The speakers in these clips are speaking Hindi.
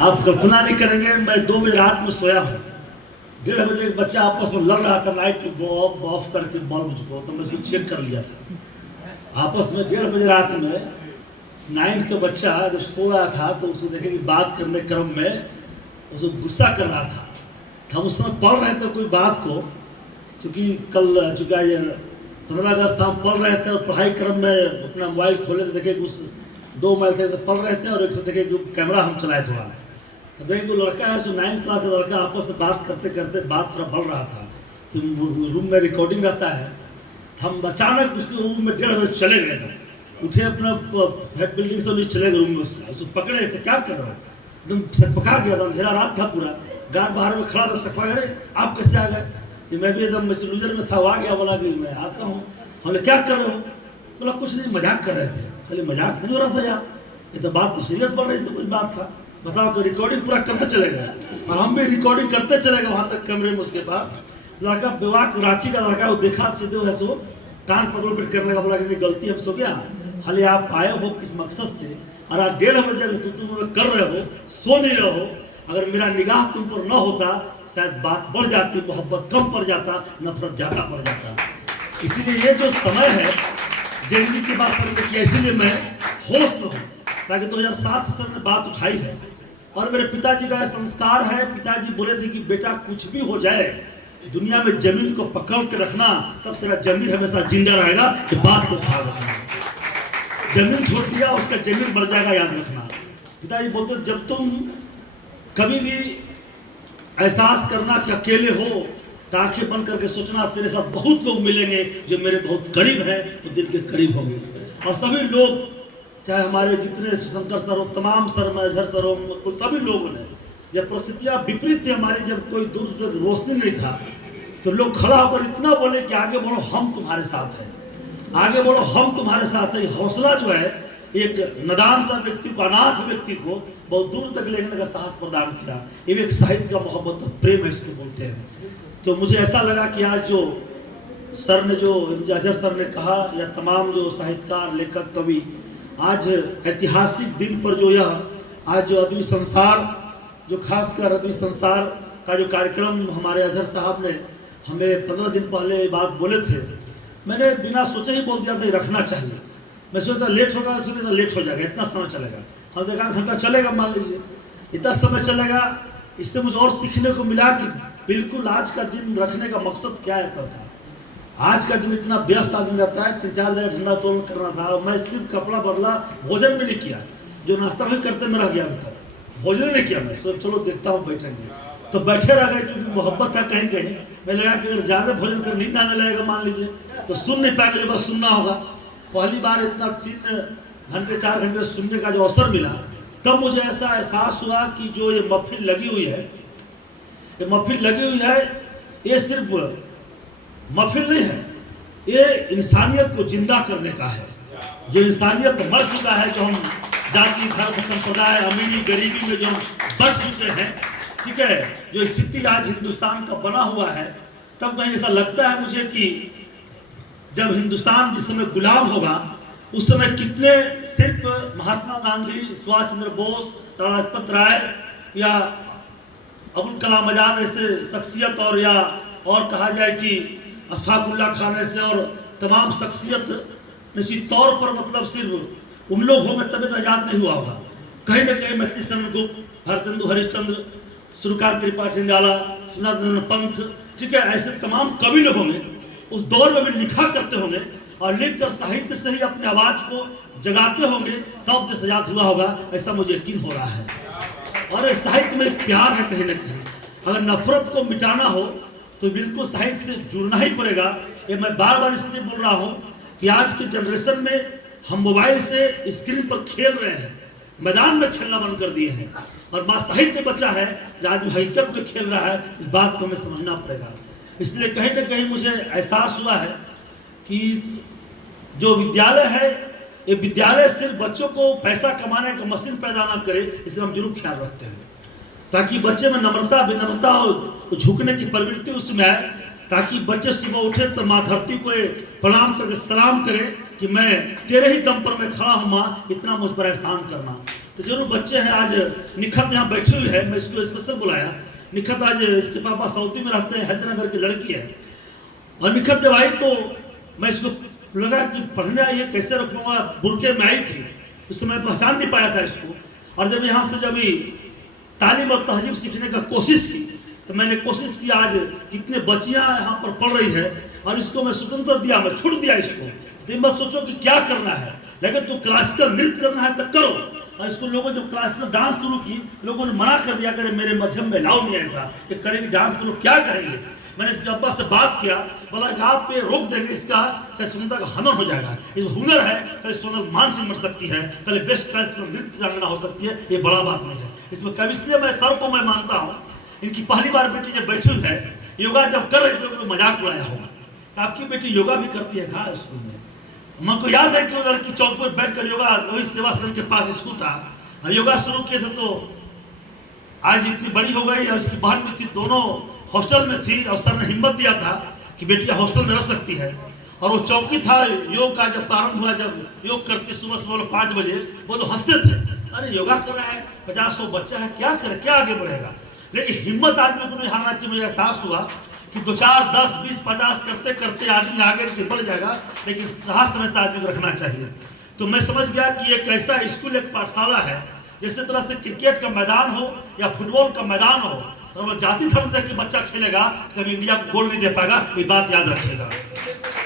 आप कल्पना नहीं करेंगे, मैं 2 बजे रात में सोया हूँ, 1:30 बजे एक बच्चा आपस में लड़ रहा था लाइट ऑफ करके बल्ब को, तो मैं उसको चेक कर लिया था। आपस में 1:30 बजे रात में 9th का बच्चा जब सो रहा था तो उसको देखे कि बात करने क्रम में उसको गुस्सा कर रहा था। हम उस समय पढ़ रहे थे कोई बात को, चूँकि कल चूँकि ये 15 अगस्त हम पढ़ रहे थे और पढ़ाई क्रम में अपना मोबाइल खोले तो देखे उस 2 मोबाइल थे से पढ़ रहे थे और एक से देखे कैमरा हम चलाए थोड़ा, तो देखे वो लड़का है जो 9th क्लास का लड़का आपस में बात करते करते बात थोड़ा बढ़ रहा था कि रूम में रिकॉर्डिंग रहता है। हम अचानक उसके रूम में 1:30 बजे चले गए थे, उठे अपना बिल्डिंग से चले गए रूम में, उसको पकड़े ऐसे क्या कर रहे हो, एकदम सकपका गया था, अंधेरा रात था पूरा, गार्ड बाहर में खड़ा था, सकपका अरे आप कैसे आ गए, कि मैं भी एकदम लूजर में था, वो आ गया, बोला कि मैं आता हूँ। हमने क्या कर रहे हो, बोला कुछ नहीं मजाक कर रहे थे। खाली मजाक नहीं हो रहा था यार, ये तो बात सीरियस बढ़ रही थी, कुछ बात था, बताओ कि रिकॉर्डिंग पूरा करते चले गए और हम भी रिकॉर्डिंग करते चले गए वहाँ तक कमरे में उसके पास। लड़का विवाह रांची का लड़का, वो देखा सीधे है सो कान पकड़ पिट करने का, बोला कि गलती हम सो गया, खाली आप आए हो किस मकसद से, और आज 1:30 बजे अगर तुम कर रहे हो, सो नहीं रहे हो, अगर मेरा निगाह तुम पर न होता शायद बात बढ़ जाती, मोहब्बत कम पड़ जाता, नफरत ज़्यादा पड़ जाता। इसीलिए ये जो समय है जिंदगी की बात सर ने किया, इसीलिए मैं होश में हूँ, ताकि 2007 सर ने बात उठाई है और मेरे पिताजी का संस्कार है। पिताजी बोले थे कि बेटा कुछ भी हो जाए दुनिया में जमीन को पकड़ के रखना, तब तेरा जमीन हमेशा जिंदा रहेगा, कि बात को ख्याल रखना, जमीन छोड़ दिया उसका जमीन बढ़ जाएगा, याद रखना। पिताजी बोलते जब तुम कभी भी एहसास करना कि अकेले हो, तो आंखें बंद करके सोचना तेरे साथ बहुत लोग मिलेंगे जो मेरे बहुत करीब हैं, तो दिल के करीब होंगे। और सभी लोग, चाहे हमारे जितने शंकर सर हो, तमाम सर, अजहर सर हो, सभी लोगों ने, जब परिस्थितियाँ विपरीत थी हमारी, जब कोई दूर तक रोशनी नहीं था, तो लोग खड़ा होकर इतना बोले कि आगे बढ़ो हम तुम्हारे साथ हैं, आगे बढ़ो हम तुम्हारे साथ हैं। हौसला जो है एक नादान सा व्यक्ति को, अनाथ व्यक्ति को बहुत दूर तक लेने का साहस प्रदान किया। ये भी एक साहित्य का मोहब्बत प्रेम है, इसको बोलते हैं। तो मुझे ऐसा लगा कि आज जो सर ने, जो अजहर सर ने कहा, या तमाम जो साहित्यकार, लेखक, कवि, आज ऐतिहासिक दिन पर जो यह आज जो अदबी संसार, जो खासकर अदबी संसार का जो कार्यक्रम हमारे अजहर साहब ने हमें 15 दिन पहले बात बोले थे, मैंने बिना सोचे ही बोल दिया था रखना चाहिए। मैं सोचता लेट होगा, सोचता लेट हो जाएगा, इतना समय चलेगा, हम देखा घंटा चलेगा, मान लीजिए इतना समय चलेगा। इससे मुझे और सीखने को मिला कि बिल्कुल आज का दिन रखने का मकसद क्या है सर था। आज का दिन इतना व्यस्त आदमी रहता है, 3-4 जगह ठंडा तोड़ करना था, मैं सिर्फ कपड़ा बदला, भोजन भी नहीं किया, जो नाश्ता भी करते में रह गया था, भोजन नहीं किया। मैं सोच चलो देखता हूँ बैठेंगे, तो बैठे रह गए, क्योंकि मोहब्बत था कहीं कहीं। मैं लगा कि अगर ज़्यादा भोजन कर नींद आने लगेगा मान लीजिए, तो सुन नहीं पाएंगे, बस सुनना होगा। पहली बार इतना 3 घंटे 4 घंटे सुनने का जो अवसर मिला, तब मुझे ऐसा एहसास हुआ कि जो ये महफिल लगी हुई है, ये महफिल लगी हुई है, ये सिर्फ महफिल नहीं है, ये इंसानियत को जिंदा करने का है। जो इंसानियत मर चुका है, जो हम जाति, धर्म, संप्रदाय, अमीरी, गरीबी में जो हम बढ़ चुके हैं, ठीक है, जो स्थिति आज हिंदुस्तान का बना हुआ है, तब कहीं ऐसा लगता है मुझे कि जब हिंदुस्तान जिस समय गुलाम होगा, उस समय कितने सिर्फ महात्मा गांधी, सुभाष चंद्र बोस, लाजपत राय या अबुल कलाम आजाद ऐसे शख्सियत, और या और कहा जाए कि अशफाकुल्ला खान ऐसे और तमाम शख्सियत निश्चित तौर पर, मतलब सिर्फ उन लोग होंगे तभी तो आज़ाद नहीं हुआ होगा। कहीं ना कहीं मैथिली शरण गुप्त, भरतेंदु हरिश्चंद्र, सूर्यकांत त्रिपाठी निराला, सुधानंद पंथ, ठीक है, ऐसे तमाम कवि लोग होंगे, उस दौर में भी लिखा करते होंगे, और लिखकर साहित्य से ही अपने आवाज़ को जगाते होंगे, तब देश आज़ाद हुआ होगा, ऐसा मुझे यकीन हो रहा है। और साहित्य में प्यार है कहीं ना कहीं, अगर नफरत को मिटाना हो तो बिल्कुल साहित्य से जुड़ना ही पड़ेगा। ये मैं बार बार इसलिए बोल रहा हूँ कि आज के जनरेशन में हम मोबाइल से स्क्रीन पर खेल रहे हैं, मैदान में खेलना बंद कर दिए हैं, और माँ साहित्य बचा है जो आदमी हकीकत में खेल रहा है। इस बात को हमें समझना पड़ेगा। इसलिए कहीं ना कहीं मुझे एहसास हुआ है कि जो विद्यालय है, ये विद्यालय सिर्फ बच्चों को पैसा कमाने का मशीन पैदा ना करे, इसलिए हम जरूर ख्याल रखते हैं, ताकि बच्चे में नम्रता, विनम्रता और झुकने की प्रवृत्ति उसमें आए, ताकि बच्चे सुबह उठे तो माँ धरती को प्रणाम करके सलाम करें कि मैं तेरे ही दम पर मैं खड़ा हूँ माँ, इतना मुझ पर एहसान करना। तो जरूर बच्चे हैं। आज निखत यहाँ बैठी हुई है, मैं इसको स्पेशल बुलाया। निखत आज इसके पापा सऊदी में रहते हैं, हैदराबाद की लड़की है। और निखत जब आई तो मैं इसको लगा कि पढ़ने आई है, कैसे रखूँगा, बुरके में आई थी, उस समय पहचान नहीं पाया था इसको। और जब यहाँ से जब तालीम और तहजीब सीखने का कोशिश की तो मैंने कोशिश की, आज कितने बच्चियाँ यहाँ पर पढ़ रही है और इसको मैं स्वतंत्र दिया, मैं छूट दिया इसको। तो मत सोचो कि क्या करना है, लेकिन तो क्लासिकल नृत्य करना है तो करो। और इसको लोगों जब क्लासिकल डांस शुरू की, लोगों ने मना कर दिया, करे मेरे मजहब में लाओ नहीं ऐसा, ये करेंगे डांस करो, क्या करेंगे। मैंने इसके अब्बा से बात किया, बोला कि आप पे रोक देंगे, इसका सहिष्णुता का हनन हो जाएगा। ये हुनर है, कल सोनल मान से मर सकती है, कल बेस्ट क्लासिकल नृत्य जानना हो सकती है, ये बड़ा बात नहीं है इसमें। कभी इसलिए मैं सर को मैं मानता हूँ, इनकी पहली बार बेटी जब बैठी हुई है, योगा जब कर रही थी तो मजाक उड़ाया होगा कि आपकी बेटी योगा भी करती है कहाँ स्कूल में। मेरे को याद है कि वो लड़की चौक पर बैठ कर योगा, वही सेवा सदन के पास स्कूल था, और योगा शुरू किए थे। तो आज इतनी बड़ी हो गई और इसकी बहन भी थी, दोनों हॉस्टल में थी और सर ने हिम्मत दिया था कि बेटियां हॉस्टल में रह सकती है। और वो चौकी था योग का, जब प्रारंभ हुआ, जब योग करती सुबह सुबह 5 बजे, वो तो हंसते थे, अरे योगा कर रहा है, 50-100 बच्चा है, क्या करे, क्या आगे बढ़ेगा। लेकिन हिम्मत आदमी को नहीं हारना चाहिए। मुझे एहसास हुआ कि 2, 4, 10, 20, 50 करते करते आदमी आगे बढ़ जाएगा, लेकिन साहस हमेशा आदमी को रखना चाहिए। तो मैं समझ गया कि एक ऐसा स्कूल, एक पाठशाला है, जैसे तरह से क्रिकेट का मैदान हो या फुटबॉल का मैदान हो, और वो जाति धर्म से कि बच्चा खेलेगा कभी इंडिया को गोल नहीं दे पाएगा, ये बात याद रखिएगा,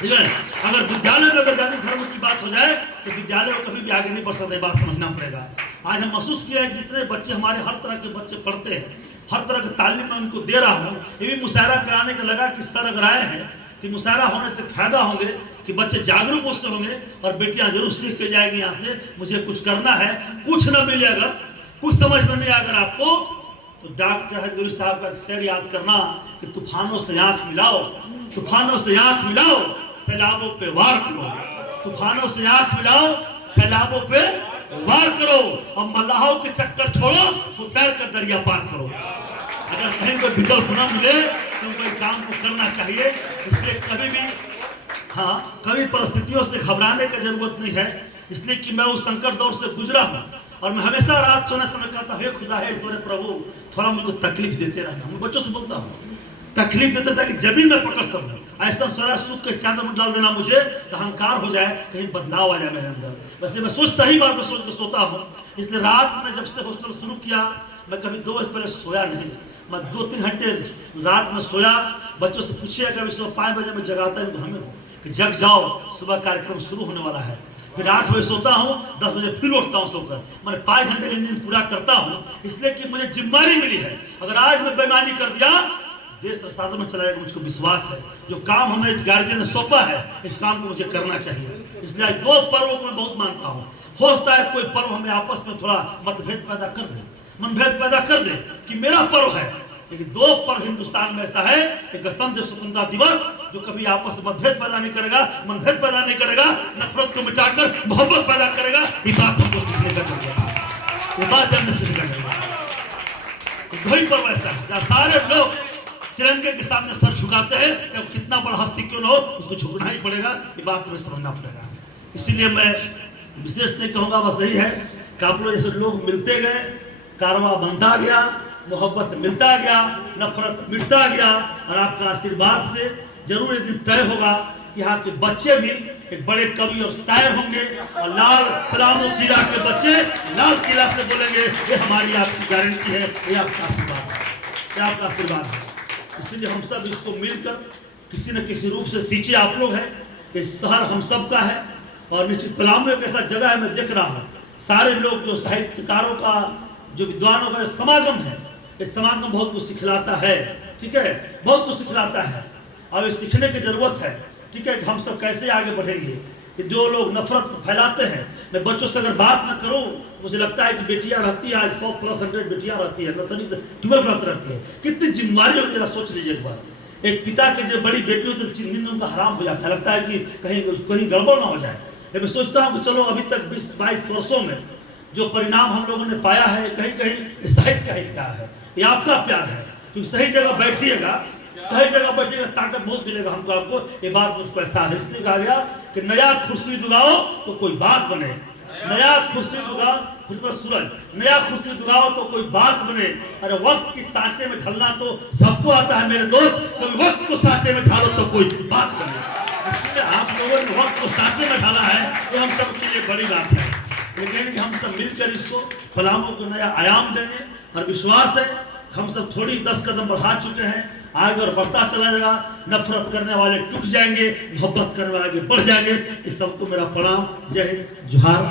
ठीक है। अगर विद्यालय में अगर जाति धर्म की बात हो जाए तो विद्यालय को कभी भी आगे नहीं बढ़ सकता, बात समझना पड़ेगा। आज हम महसूस किया है कि जितने बच्चे हमारे, हर तरह के बच्चे पढ़ते हैं, हर तरह की तालीम मैं उनको दे रहा हूँ। ये भी मुशायरा कराने का लगा कि सर अगर आए हैं तो मुशायरा होने से फायदा होंगे कि बच्चे जागरूक उससे होंगे और बेटियां जरूर सीख के जाएंगी यहाँ से, मुझे कुछ करना है। कुछ न मिले, अगर कुछ समझ में नहीं आए अगर आपको, तो डॉक्टर हजूरी साहब का शेर याद करना कि तूफानों से आंख मिलाओ, तूफानों से आंख मिलाओ, सैलाबों पे वार करो। तूफानों से आंख मिलाओ, सैलाबों पे वार करो, और मल्लाहों के चक्कर छोड़ो, तो तैर कर दरिया पार करो। अगर कहीं कोई विकल्प न मिले तो कोई काम को करना चाहिए। इसलिए कभी भी, हाँ, कभी परिस्थितियों से घबराने की जरूरत नहीं है। इसलिए कि मैं उस संकट दौर से गुजरा हूँ और मैं हमेशा रात सोने समय कहता हूँ, हे खुदा है ईश्वर प्रभु, थोड़ा मुझको तकलीफ देते रहना। मैं बच्चों से बोलता हूँ, तकलीफ देते ताकि जमीन में पकड़ सकूँ। ऐसा सारा सुख के चादर में डाल देना मुझे, तो अहंकार हो जाए, कहीं बदलाव आ जाए मेरे अंदर। वैसे मैं सोचता ही बार मैं सोच के सोता हूँ। इसलिए रात में जब से हॉस्टल शुरू किया, मैं कभी 2 बजे पहले सोया नहीं। मैं 2-3 घंटे रात में सोया। बच्चों से पूछिए, कभी सुबह 5 बजे में जगाता है हमें कि जग जाओ, सुबह कार्यक्रम शुरू होने वाला है। फिर 8 बजे सोता हूँ, 10 बजे फिर उठता हूँ सोकर। मैंने 5 घंटे का नींद पूरा करता हूँ, इसलिए कि मुझे जिम्मेदारी मिली है। अगर आज मैं बेईमानी कर दिया, देश साधन में चलाएगा, मुझको विश्वास है। जो काम हमें गार्जियन ने सौंपा है, इस काम को मुझे करना चाहिए। इसलिए आज 2 पर्वों को मैं बहुत मानता हूँ। हो सकता है कोई पर्व हमें आपस में थोड़ा मतभेद पैदा कर दे, मनभेद पैदा कर दे कि मेरा पर्व है, लेकिन 2 पर्व हिंदुस्तान में ऐसा है कि गणतंत्र स्वतंत्रता दिवस, जो कभी आपस में मतभेद पैदा नहीं करेगा, मनभेद पैदा नहीं करेगा, नफरत को मिटाकर मोहब्बत पैदा करेगा। ये बात हमको सीखने का चाहिए, ये बात हमने सीखने का चाहिए। 2 ही पर्व ऐसा है जहाँ सारे लोग तिरंगे के सामने सर झुकाते हैं, जब कितना बड़ा हस्ती क्यों न हो, उसको झुकना ही पड़ेगा। ये बात हमें समझना पड़ेगा। इसीलिए मैं विशेष नहीं कहूँगा, बस यही है कि आप लोग जैसे लोग मिलते गए, कारवां बनता गया, मोहब्बत मिलता गया, नफरत मिटता गया, और आपका आशीर्वाद से जरूर एक दिन तय होगा कि यहाँ के बच्चे भी एक बड़े कवि और शायर होंगे, और लाल पलामू किला के बच्चे लाल किला से बोलेंगे, ये हमारी आपकी गारंटी है, ये आपका आशीर्वाद है, ये आपका आशीर्वाद है। इसलिए हम सब इसको मिलकर किसी न किसी रूप से सींचे। आप लोग हैं, ये शहर हम सब का है, और निश्चित पलामू एक ऐसा जगह है, मैं देख रहा हूँ सारे लोग जो साहित्यकारों का, जो विद्वानों का समागम है, ये समागम बहुत कुछ सिखलाता है, ठीक है, बहुत कुछ सिखलाता है। और ये सीखने की जरूरत है, ठीक है, कि हम सब कैसे आगे बढ़ेंगे। कि जो लोग नफरत फैलाते हैं, मैं बच्चों से अगर बात न करूं, मुझे लगता है कि बेटियां रहती है, आज 100+ बेटियां रहती है, नर्सरी से 12 रहती है। कितनी जिम्मेदारी होगी, जरा सोच लीजिए एक बार। एक पिता के जो बड़ी बेटी होती है, नींद उनका हराम हो जाता है, लगता है कि कहीं गड़बड़ ना हो जाए। लेकिन मैं सोचता हूँ कि चलो अभी तक 20-22 वर्षों में जो परिणाम हम लोगों ने पाया है, कहीं कहीं साहित्य का ही प्यार है, ये आपका प्यार है। क्योंकि सही जगह बैठिएगा, सही जगह बैठिएगा, ताकत बहुत मिलेगा हमको, आपको। ये बात मुझको ऐसा इसलिए कहा गया कि नया कुर्सी दुगाओ तो कोई बात बने, नया कुर्सी खुशबू सूरज, नया खुर्सी दुगाओ तो कोई बात बने। अरे वक्त की सांचे में ढलना तो सबको आता है मेरे दोस्त, कभी वक्त को सांचे में ढालो तो कोई बात बने। इसलिए आप लोगों ने वक्त को सांचे में ढाला है तो हम सबके लिए बड़ी बात है। लेकिन हम सब मिलकर इसको पलामू को नया आयाम देंगे और विश्वास है हम सब थोड़ी 10 कदम बढ़ा चुके हैं, आगे और बढ़ता चला जाएगा। नफरत करने वाले टूट जाएंगे, मोहब्बत करने वाले आगे बढ़ जाएंगे। इस सबको मेरा प्रणाम। जय हिंद, जोहार।